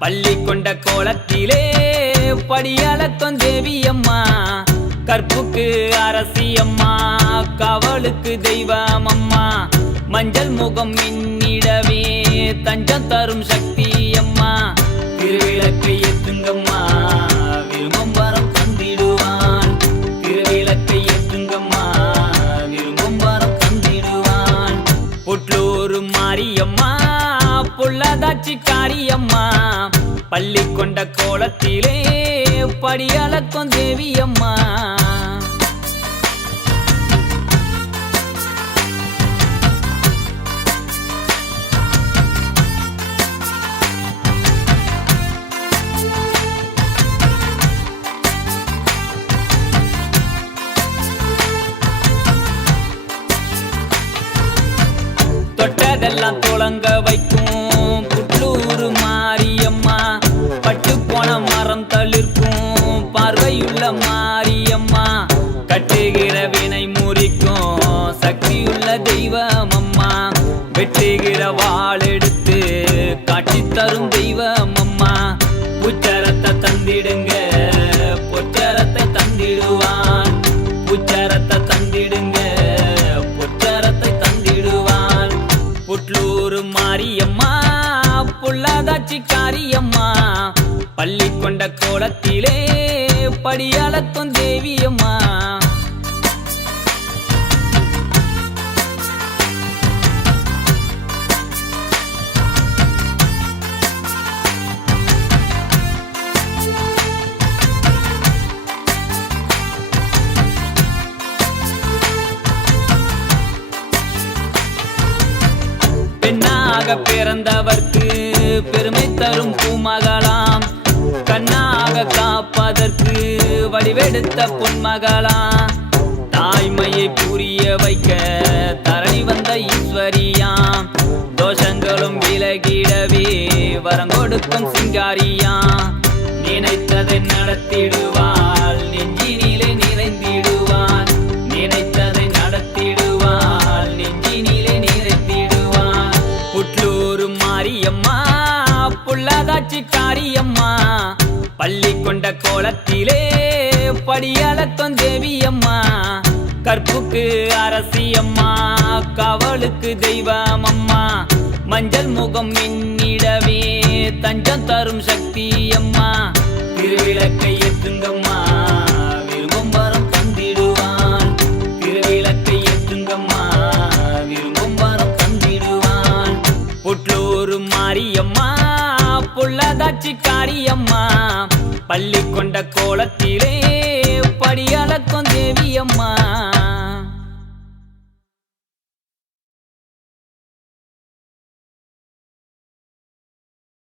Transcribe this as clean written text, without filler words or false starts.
பள்ளி கொண்ட கோலத்திலே படியளக்கும் தேவியம்மா, கற்புக்கு அரசியம்மா, காவலுக்கு தெய்வமம்மா, மஞ்சள் முகம் மின்னிடவே தஞ்சம் தரும் சக்தி அம்மா. திருவிளக்கை ஏத்துங்கம்மா, விரும்பும் வரம் தந்திடுவான். திருவிளக்கை ஏத்துங்கம்மா, விரும்பும் வரம் தந்திடுவான். புட்லூர் மாரியம்மா, பொல்லாதாச்சி காரியம்மா, பள்ளி கொண்ட கோலத்திலே படியளக்கும் தேவியம்மா. தொட்டதெல்லாம் துளங்க வைக்கும் புட்லூர் மாரியம்மா, பட்டு போன மரம் தளிர்க்கும் பார்வையுள்ள மாரியம்மா, கட்டுகிற வினை முறிக்கும் சக்தியுள்ள தெய்வமம்மா, வெட்டுகிற வாள் எடுத்து காட்சி தரும் தெய்வமம்மா. உச்சரத்தை தந்திடுங்க, பொச்சரத்தை தந்திடுவான். உச்சரத்தை தந்திடுங்க, பொச்சரத்தை தந்திடுவான். புட்லூர் மாரியம்மா, பொல்லாதாச்சி காரியம்மா, பள்ளி கொண்ட கோலத்திலே படியளக்கும் தேவியம்மா. பெண்ணாக பிறந்தவர்க்கு பெருமை தரும் பூமகளாம், கண்ணாக காப்பதற்கு வடிவெடுத்த பொன்மகளாம், தாய்மையை புரிய வைக்க தரணி வந்த ஈஸ்வரியாம், தோஷங்களும் விலகிடவே வரம் கொடுக்கும் சிங்காரியாம், நினைத்ததை நடத்திடுவாள், நெஞ்சினிலே நிறைந்திடுவான். நினைத்ததை நடத்திடுவாள், நெஞ்சினிலே நிறைந்திடுவான். புட்லூர் மாரியம்மா, பொல்லாதாச்சி காரியம்மா, பள்ளி கொண்ட கோலத்திலே படியளக்கும் தேவியம்மா, கற்புக்கு அரசியம்மா, காவலுக்கு தெய்வமம்மா, மஞ்சள் முகம் மின்னிடவே தஞ்சம் தரும் சக்தி அம்மா. திருவிளக்கை ஏத்துங்கம்மா, விரும்பும் வரம் தந்திடுவான். திருவிளக்கை ஏத்துங்கம்மா, விரும்பும் வரம் தந்திடுவான். புட்லூர் மாரியம்மா, பொல்லாதாச்சி காரியம்மா, பள்ளி கொண்ட கோலத்திலே படியளக்கும்